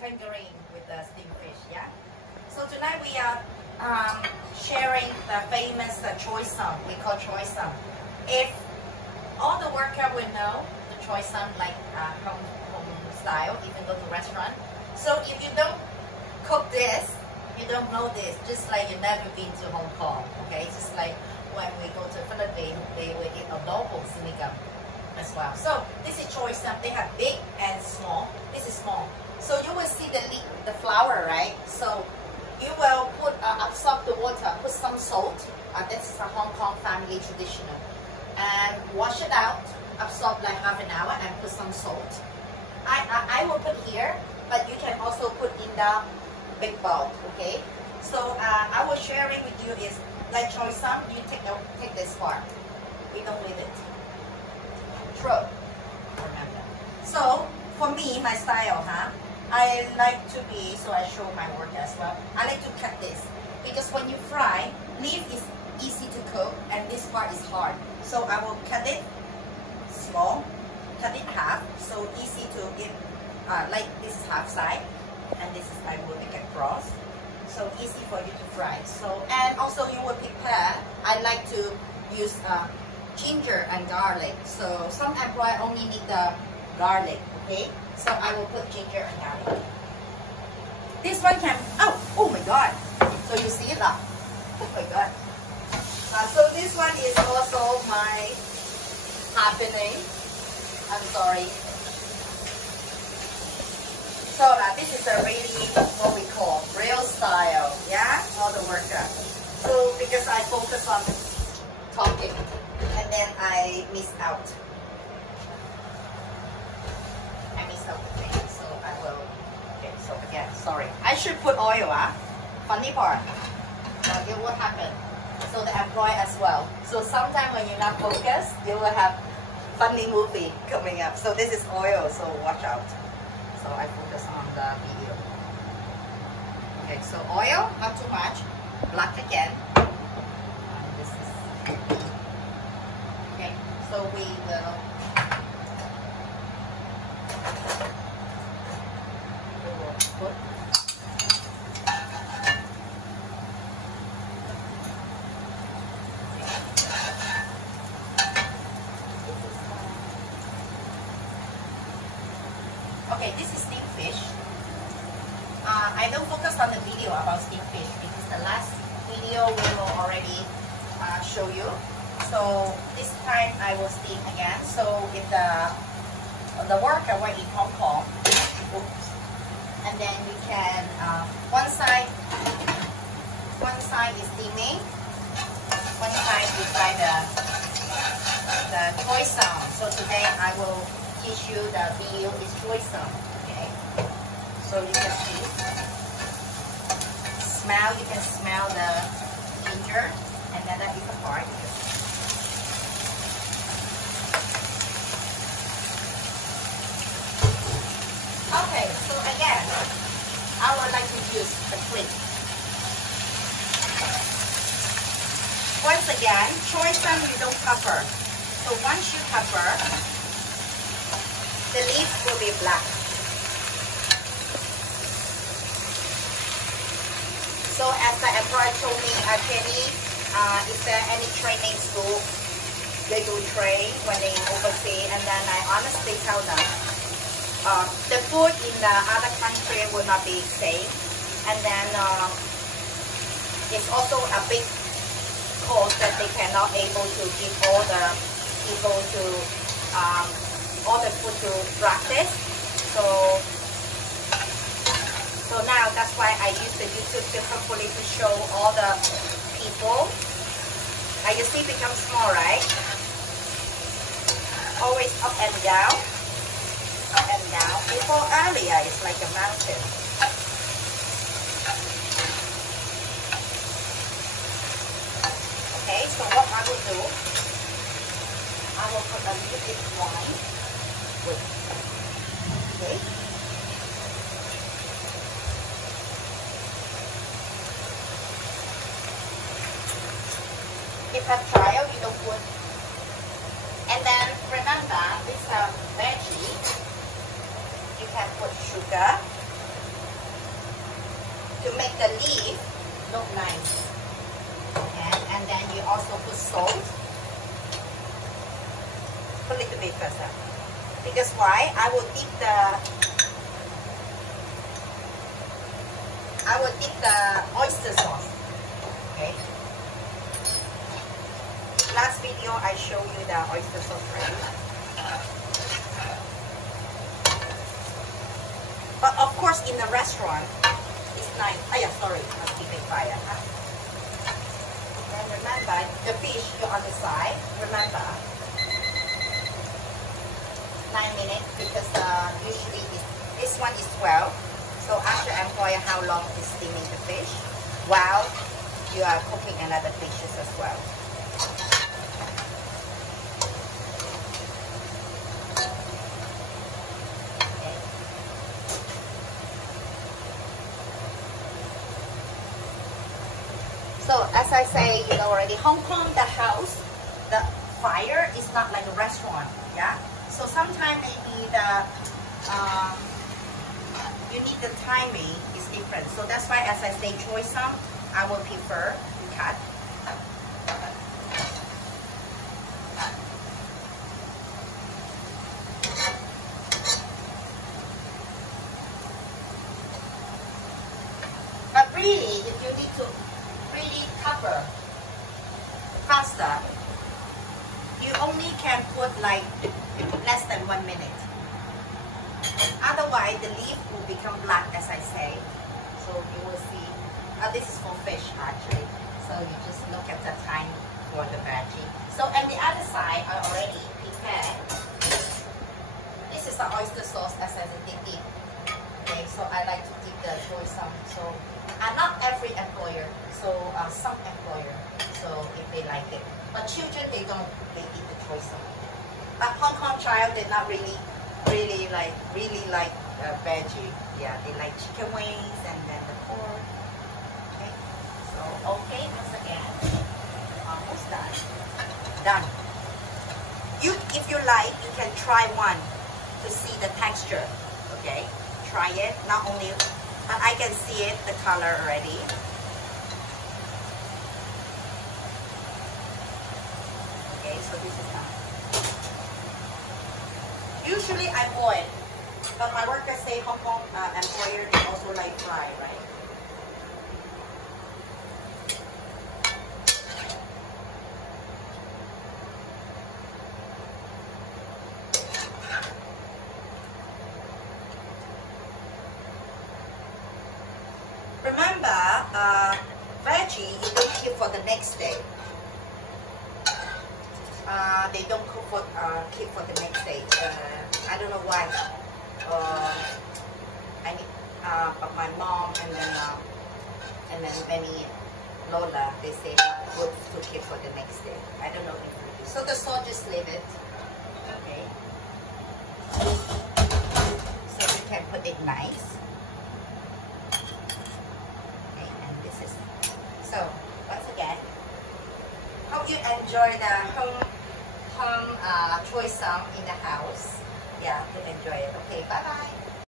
tangerine with the steamed fish, yeah? So tonight we are sharing the famous Choi Sum. We call Choi Sum. If all the worker will know the Choi Sum like home style, you can go to restaurant. So if you don't cook this, you don't know this, just like you've never been to Hong Kong, okay? Just like when we go to Philippines, they will eat adobo sinigang as well. So this is Choi Sum. They have big and small. This is small. So you will see the flour, right? So you will put absorb the water, put some salt. This is a Hong Kong family traditional. And wash it out, absorb like half an hour, and put some salt. I will put here, but you can also put in the big bowl, okay? So I was sharing with you is like Choi Sum. You take this part. We don't leave it. Throw. Remember. So for me, my style, I like to be, so I show my work as well. I like to cut this because when you fry, leaf is easy to cook and this part is hard. So I will cut it small, cut it half, so easy to eat. Like this is half side, and this is I will make it cross. So easy for you to fry. So and also you will prepare. I like to use ginger and garlic. So some employee only need the garlic, okay? So I will put ginger and garlic. This one can, oh my god. So you see it now? Oh my god. So this one is also my happening. I'm sorry. So this is a really, what we call, real style, yeah? All the worker. So because I focus on talking, and then I miss out. The thing, so I will. Okay, so again, sorry. I should put oil, funny part. It will happen. So the employee as well. So sometimes when you're not focused, you will have funny movie coming up. So this is oil, so watch out. So I focus on the video. Okay, so oil, not too much. Black again. This is okay. So we will. Okay, this is steamed fish. I don't focus on the video about steamed fish because the last video we will already show you. So this time I will steam again. So if the worker were in Hong Kong, oops, and then you can one side is steaming, one side is like the Choi Sum. So today I will teach you the video is Choi Sum. Okay, so you can see, you can smell the ginger, and then that is the part. Okay, so again, I would like to use the clip. Once again, Choi Sum you don't cover. So once you cover, the leaf will be black. So as the employer told me, Jenny, is there any training school they do train when they overseas? And then I honestly tell them, the food in the other country will not be safe, and then it's also a big cost that they cannot able to give all the people to all the food to practice. So now that's why I use the YouTube to hopefully to show all the people. You see, become small, right? Always up and down. Up and down. Before earlier, it's like a mountain. Okay, so what I will do, I will put a little bit wine. Okay. If a trial, you don't put. And then remember, this veggie, you can put sugar, to make the leaf look nice. And then you also put salt. Put a little bit first. Because why? I will dip the oyster sauce. Okay. Last video I showed you the oyster sauce, right? But of course, in the restaurant, it's nice. Oh yeah, sorry, I'm keeping fire. And remember, the fish you're on the side. Remember, 9 minutes because usually this one is 12. So ask your employer how long is steaming the fish while you are cooking another dishes as well. Okay. So as I say, you know already, Hong Kong, the house, the fire is not like a restaurant, yeah? So sometimes maybe the you need the timing is different. So that's why, as I say, Choi Sum, I would prefer to cut. But really, if you need to really cover faster, you only can put like less than 1 minute. Otherwise, the leaf will become black, as I say. So you will see. This is for fish, actually. So you just look at the time for the veggie. So on the other side, I already prepared. This is the oyster sauce, as I did. Okay, so I like to dip the Choi Sum. So not every employer. So some employer. So if they like it, but children they don't. They eat the Choi Sum. But Hong Kong child, they're not really like veggie. Yeah, they like chicken wings and then the pork. Okay, so okay, once again, almost done. Done. If you like, you can try one to see the texture. Okay, try it. Not only, but I can see it, the color already. Okay, so this is done. Usually I boil, but my workers say Hong Kong employer they also like fry, right? Remember, veggie you don't keep for the next day. They don't cook for keep for the next day. I don't know why. But my mom and then many Lola they say good to keep for the next day. I don't know if so. The salt just leave it. Okay. So you can put it nice. Okay, and this is so. Once again, hope you enjoy the home Choi Sum in the house. Yeah, to enjoy it. Okay, bye bye.